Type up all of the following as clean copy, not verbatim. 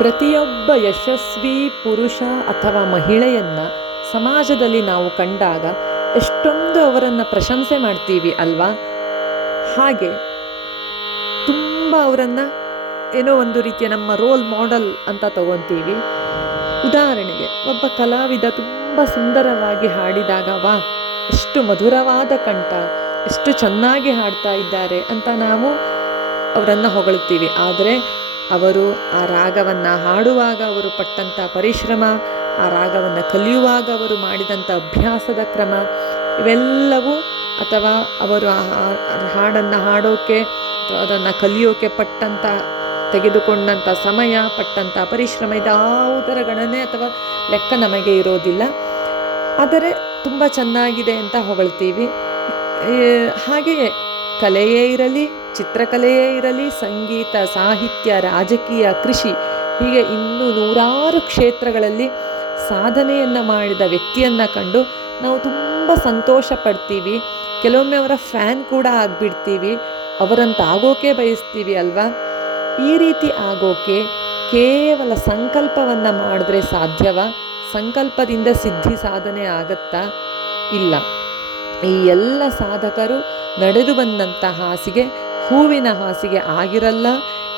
ಪ್ರತಿಯೊಬ್ಬ ಯಶಸ್ವಿ ಪುರುಷ ಅಥವಾ ಮಹಿಳೆಯನ್ನ ಸಮಾಜದಲ್ಲಿ ನಾವು ಕಂಡಾಗ ಎಷ್ಟೊಂದು ಅವರನ್ನು ಪ್ರಶಂಸೆ ಮಾಡ್ತೀವಿ ಅಲ್ವಾ. ಹಾಗೆ ತುಂಬ ಅವರನ್ನು ಏನೋ ಒಂದು ರೀತಿಯ ನಮ್ಮ ರೋಲ್ ಮಾಡೆಲ್ ಅಂತ ತಗೊತೀವಿ. ಉದಾಹರಣೆಗೆ ಒಬ್ಬ ಕಲಾವಿದ ತುಂಬ ಸುಂದರವಾಗಿ ಹಾಡಿದಾಗ ವಾ ಎಷ್ಟು ಮಧುರವಾದ ಕಂಠ, ಎಷ್ಟು ಚೆನ್ನಾಗಿ ಹಾಡ್ತಾ ಇದ್ದಾರೆ ಅಂತ ನಾವು ಅವರನ್ನು ಹೊಗಳ್ತೀವಿ. ಆದರೆ ಅವರು ಆ ರಾಗವನ್ನು ಹಾಡುವಾಗ ಅವರು ಪಟ್ಟಂಥ ಪರಿಶ್ರಮ, ಆ ರಾಗವನ್ನು ಕಲಿಯುವಾಗ ಅವರು ಮಾಡಿದಂಥ ಅಭ್ಯಾಸದ ಕ್ರಮ ಇವೆಲ್ಲವೂ, ಅಥವಾ ಅವರು ಹಾಡನ್ನು ಹಾಡೋಕೆ ಅಥವಾ ಅದನ್ನು ಕಲಿಯೋಕೆ ತೆಗೆದುಕೊಂಡಂಥ ಸಮಯ, ಪಟ್ಟಂಥ ಪರಿಶ್ರಮ ಇದ್ಯಾವುದರ ಗಣನೆ ಅಥವಾ ಲೆಕ್ಕ ನಮಗೆ ಇರೋದಿಲ್ಲ. ಆದರೆ ತುಂಬ ಚೆನ್ನಾಗಿದೆ ಅಂತ ಹೊಗಳ್ತೀವಿ. ಹಾಗೆಯೇ ಕಲೆಯೇ ಇರಲಿ, ಚಿತ್ರಕಲೆಯೇ ಇರಲಿ, ಸಂಗೀತ, ಸಾಹಿತ್ಯ, ರಾಜಕೀಯ, ಕೃಷಿ, ಹೀಗೆ ಇನ್ನೂ ನೂರಾರು ಕ್ಷೇತ್ರಗಳಲ್ಲಿ ಸಾಧನೆಯನ್ನು ಮಾಡಿದ ವ್ಯಕ್ತಿಯನ್ನು ಕಂಡು ನಾವು ತುಂಬ ಸಂತೋಷ ಪಡ್ತೀವಿ. ಕೆಲವೊಮ್ಮೆ ಅವರ ಫ್ಯಾನ್ ಕೂಡ ಆಗಿಬಿಡ್ತೀವಿ, ಅವರಂತ ಆಗೋಕೆ ಬಯಸ್ತೀವಿ ಅಲ್ವಾ. ಈ ರೀತಿ ಆಗೋಕೆ ಕೇವಲ ಸಂಕಲ್ಪವನ್ನು ಮಾಡಿದ್ರೆ ಸಾಧ್ಯವಾ? ಸಂಕಲ್ಪದಿಂದ ಸಿದ್ಧಿ ಸಾಧನೆ ಆಗತ್ತಾ? ಇಲ್ಲ. ಈ ಎಲ್ಲ ಸಾಧಕರು ನಡೆದು ಬಂದಂಥ ಹಾಸಿಗೆ ಹೂವಿನ ಹಾಸಿಗೆ ಆಗಿರಲ್ಲ.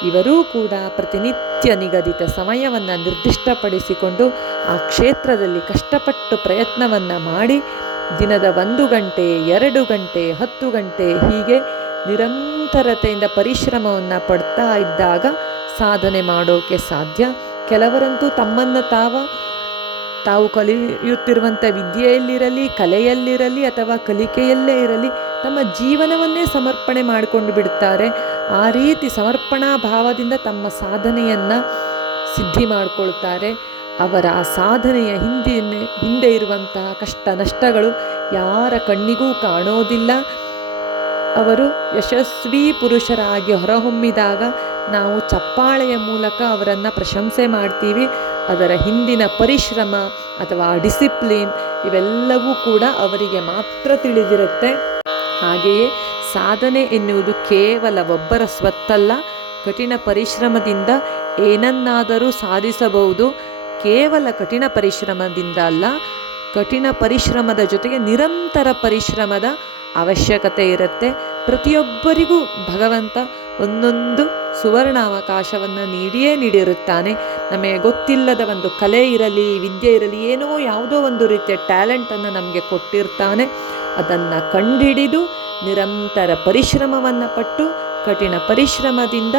ಇವರೂ ಕೂಡ ಪ್ರತಿನಿತ್ಯ ನಿಗದಿತ ಸಮಯವನ್ನು ನಿರ್ದಿಷ್ಟಪಡಿಸಿಕೊಂಡು ಆ ಕ್ಷೇತ್ರದಲ್ಲಿ ಕಷ್ಟಪಟ್ಟು ಪ್ರಯತ್ನವನ್ನು ಮಾಡಿ ದಿನದ 1 ಗಂಟೆ, 2 ಗಂಟೆ, 10 ಗಂಟೆ ಹೀಗೆ ನಿರಂತರತೆಯಿಂದ ಪರಿಶ್ರಮವನ್ನು ಪಡ್ತಾ ಇದ್ದಾಗ ಸಾಧನೆ ಮಾಡೋಕೆ ಸಾಧ್ಯ. ಕೆಲವರಂತೂ ತಮ್ಮನ್ನು ತಾವು ಕಲಿಯುತ್ತಿರುವಂಥ ವಿದ್ಯೆಯಲ್ಲಿರಲಿ, ಕಲೆಯಲ್ಲಿರಲಿ ಅಥವಾ ಕಲಿಕೆಯಲ್ಲೇ ಇರಲಿ ತಮ್ಮ ಜೀವನವನ್ನೇ ಸಮರ್ಪಣೆ ಮಾಡಿಕೊಂಡು ಬಿಡ್ತಾರೆ. ಆ ರೀತಿ ಸಮರ್ಪಣಾ ಭಾವದಿಂದ ತಮ್ಮ ಸಾಧನೆಯನ್ನು ಸಿದ್ಧಿ ಮಾಡಿಕೊಳ್ತಾರೆ. ಅವರ ಆ ಸಾಧನೆಯ ಹಿಂದೆ ಇರುವಂತಹ ಕಷ್ಟ ನಷ್ಟಗಳು ಯಾರ ಕಣ್ಣಿಗೂ ಕಾಣೋದಿಲ್ಲ. ಅವರು ಯಶಸ್ವಿ ಪುರುಷರಾಗಿ ಹೊರಹೊಮ್ಮಿದಾಗ ನಾವು ಚಪ್ಪಾಳೆಯ ಮೂಲಕ ಅವರನ್ನು ಪ್ರಶಂಸೆ ಮಾಡ್ತೀವಿ. ಅದರ ಹಿಂದಿನ ಪರಿಶ್ರಮ ಅಥವಾ ಡಿಸಿಪ್ಲಿನ್ ಇವೆಲ್ಲವೂ ಕೂಡ ಅವರಿಗೆ ಮಾತ್ರ ತಿಳಿದಿರುತ್ತೆ. ಹಾಗೆಯೇ ಸಾಧನೆ ಎನ್ನುವುದು ಕೇವಲ ಒಬ್ಬರ ಸ್ವತ್ತಲ್ಲ. ಕಠಿಣ ಪರಿಶ್ರಮದಿಂದ ಏನನ್ನಾದರೂ ಸಾಧಿಸಬಹುದು. ಕೇವಲ ಕಠಿಣ ಪರಿಶ್ರಮದಿಂದ ಅಲ್ಲ, ಕಠಿಣ ಪರಿಶ್ರಮದ ಜೊತೆಗೆ ನಿರಂತರ ಪರಿಶ್ರಮದ ಅವಶ್ಯಕತೆ ಇರುತ್ತೆ. ಪ್ರತಿಯೊಬ್ಬರಿಗೂ ಭಗವಂತ ಒಂದೊಂದು ಸುವರ್ಣಾವಕಾಶವನ್ನು ನೀಡಿರುತ್ತಾನೆ. ನಮಗೆ ಗೊತ್ತಿಲ್ಲದ ಒಂದು ಕಲೆ ಇರಲಿ, ವಿದ್ಯೆ ಇರಲಿ, ಯಾವುದೋ ಒಂದು ರೀತಿಯ ಟ್ಯಾಲೆಂಟನ್ನು ನಮಗೆ ಕೊಟ್ಟಿರ್ತಾನೆ. ಅದನ್ನು ಕಂಡುಹಿಡಿದು ನಿರಂತರ ಪರಿಶ್ರಮವನ್ನು ಪಟ್ಟು ಕಠಿಣ ಪರಿಶ್ರಮದಿಂದ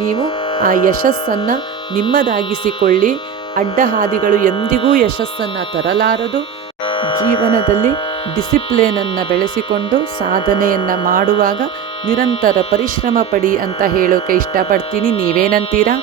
ನೀವು ಆ ಯಶಸ್ಸನ್ನು ನಿಮ್ಮದಾಗಿಸಿಕೊಳ್ಳಿ. ಅಡ್ಡ ಹಾದಿಗಳು ಎಂದಿಗೂ ಯಶಸ್ಸನ್ನು ತರಲಾರದು. ಜೀವನದಲ್ಲಿ ಡಿಸಿಪ್ಲಿನನ್ನು ಬೆಳೆಸಿಕೊಂಡು ಸಾಧನೆಯನ್ನು ಮಾಡುವಾಗ ನಿರಂತರ ಪರಿಶ್ರಮ ಪಡಿ ಅಂತ ಹೇಳೋಕೆ ಇಷ್ಟಪಡ್ತೀನಿ. ನೀವೇನಂತೀರಾ?